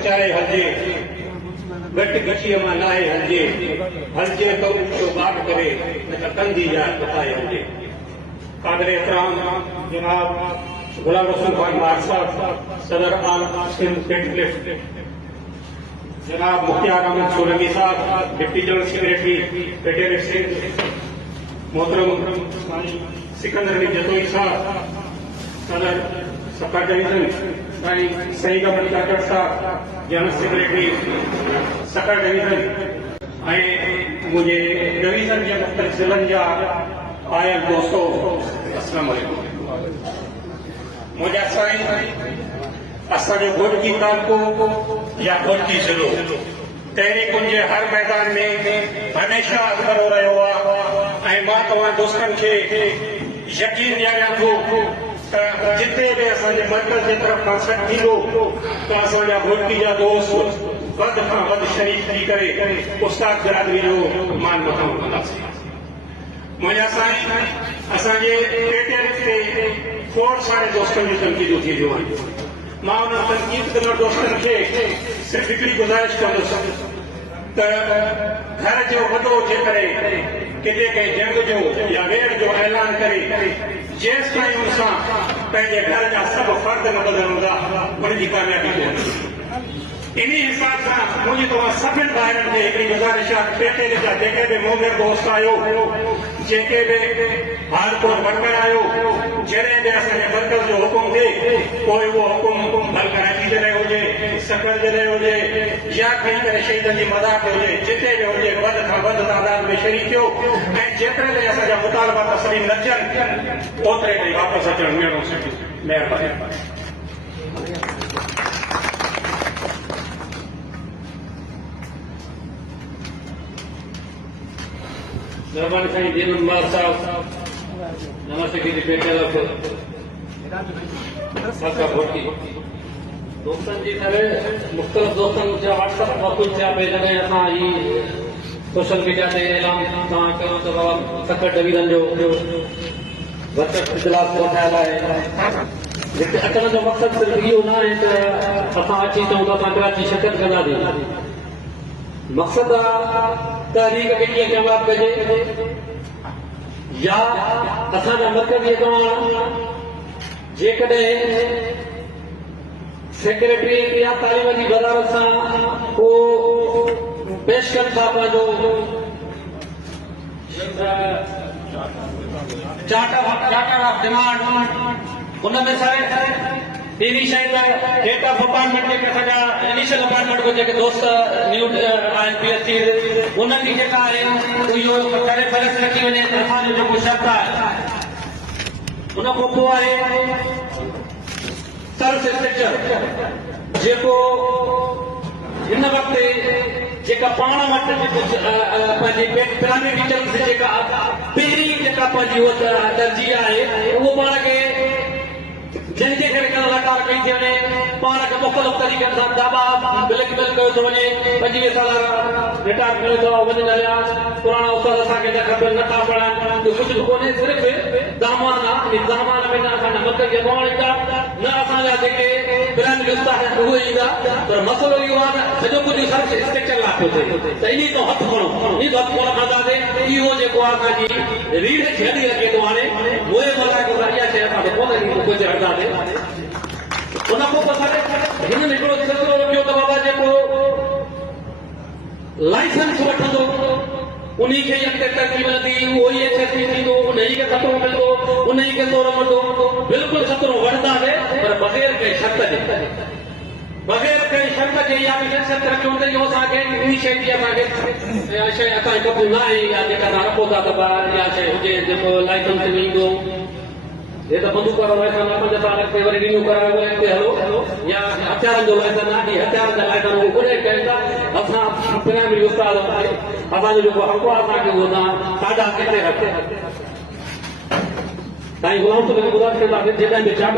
पचाए हलजे गट गशीअ मां नाहे हलजे तो ऊंचो बाग करे न त कंदी जा बताए हलजे। कादर एहतराम जनाब गुलाम रसूल खान मार साहब सदर आल सिंध पेंट जनाब मुख्तार अहमद सोलंकी साहब डिप्टी जनरल सेक्रेटरी पेटेर सिंध मोहतरम सिकंदर अली जतोई साहब सदर सबका डिवीजन सईद अहमद काकड़ साहब जनरल सेक्रेटरी सकड़ डिवीजन मुझे डिवीजन के मुख्तलिफ जिलन जा आयल दोस्तों अस्सलाम वालेकुम। मुझा साईं असांजो घोटकी तालको या घोटकी ज़िलो तहरीक जे हर मैदान में हमेशा अॻिरो रहियो आहे ऐं मां तव्हां दोस्तनि खे यकीन ॾियारियां थो त जिते बि असांजे मर्कज़ जे तरफ़ खां सॾु थींदो त असांजा घोटकी जा दोस्त वधि खां वधि शरीक थी करे उस्ताद बिरादरी जो मान मथां कंदासीं। मुंहिंजा साईं असांजे पेटेर ते खोड़ सारे दोस्तनि जूं तनक़ीदूं थी वियूं आहिनि। मां उन तनक़ीद कंदड़ दोस्तनि खे सिर्फ़ हिकिड़ी गुज़ारिश कंदुसि त घर जो वॾो जेकॾहिं किथे कंहिं जंग जो या वेड़ जो ऐलान करे जेसि ताईं हुन सां पंहिंजे घर जा सभु फ़र्द न बदिलंदा उनजी कामयाबी कोन्हे। इन हिसाब सां मुंहिंजी तव्हां सभिनि ॿाहिरनि खे हिकिड़ी गुज़ारिश आहे पेटेर जा जेके बि मोमिर दोस्त आहियो जेके बि हालतोड़ वर्कर आहियो जॾहिं बि असांजे मर्कज़ जो हुकुम थिए पोइ उहो हुकुम भल कराची जे लाइ हुजे सकड़ जे लाइ हुजे या खणी करे शहीदनि जी मदाद ते हुजे जिते बि हुजे वधि खां वधि तादाद में शरीक थियो ऐं जेतिरे ताईं असांजा मुतालबा तस्लीम न थियनि ओतिरे ताईं वापसि अचणु वेहणो महिरबानी। मेहरबानी साईं दीन उम्माद साहब नमस्ते की पेटेर सबका घोटकी दोस्तनि जी तरह मुख़्तलिफ़ दोस्तनि जा व्हाट्सअप मौक़ूफ़ थिया पे जॾहिं असां ही सोशल मीडिया ते ऐलान तव्हां कयो त बाबा सकड़ डिवीज़न जो वर्कर्स इजलास थियल आहे। हिते अचण जो मक़सदु सिर्फ़ु इहो न आहे त असां अची अचूं त असां कराची शिरकत कंदासीं। मक़सदु आहे तहरीक खे कीअं कामयाब कजे या असांजा मर्कज़ी अॻवान जेकॾहिं सेक्रेटरी या तालीम जी वज़ारत सां को पेश कनि था पंहिंजो चार्टर ऑफ डिमांड उन में पहिरीं शइ त हेड ऑफ अपार्टमेंट जेके असांजा इनिशियल अपार्टमेंट को जेके दोस्त न्यू आहिनि PSC उन्हनि जी जेका आहे इहो करे फ़हरिस्त रखी वञे त असांजो जेको शर्त आहे उन खां पोइ आहे सर्विस इंस्पेक्टर जेको हिन वक़्तु जेका पाण वटि पंहिंजी प्राइमरी टीचर जेका पहिरीं जेका पंहिंजी उहा तरजीह आहे उहो पाण खे जंहिंजे करे लटार कई थी वञे पाण खे मुख़्तलिफ़ तरीक़नि सां दाबा ब्लैकमेल कयो थो वञे 25 साल रिटायर कयो थो वञनि हलिया पुराणा उस्ताद असांखे न खपनि नथा पढ़नि कुझु बि कोन्हे सिर्फ़ु दामान आहे दामान में न असांजा मर्कज़ी अॻवान ईंदा न असांजा जेके प्राइमरी उस्ताद आहिनि उहे ईंदा पर मसइलो इहो आहे न सॼो कुझु सर्विस इंस्पेक्टर लाइ पियो थिए त इन खां हथु खणो इन हथु कोन खणंदासीं इहो जेको आहे असांजी रीढ़ छॾी लॻे थो हाणे उहे बोला इहा शइ असांखे कोन ईंदी कुझु हटंदासीं उन खां पोइ हिननि हिकिड़ो सिलसिलो रखियो त बाबा जेको लाइसेंस वठंदो उन खे अॻिते तरक़ी मिलंदी उहो ई HSC थींदो उन ई खे ख़तरो मिलंदो उन ई खे तौर मिलंदो बिल्कुलु ख़तरो वठंदासीं पर बग़ैर कंहिं शर्त जे बग़ैर कंहिं शर्त जे या बि शर्त रखियो त इहो असांखे इन शइ जी असांखे शइ असांखे क़बूल न आहे या जेका असां रखो था त इहा शइ हुजे जेको लाइसेंस में ईंदो ये तो बंदूक वाला लाइसेंस अपन जैसा लगते वरी रिन्यू करावे बोले हेलो या हथियार जो लाइसेंस आदि हथियार का लाइसेंस वो कोने कहता अपना प्राइमरी उस्ताद असां जो हक़ असां के होना सादा कितने रखते ताई गुलाम तो गुलाम के बाद जेका बेचारा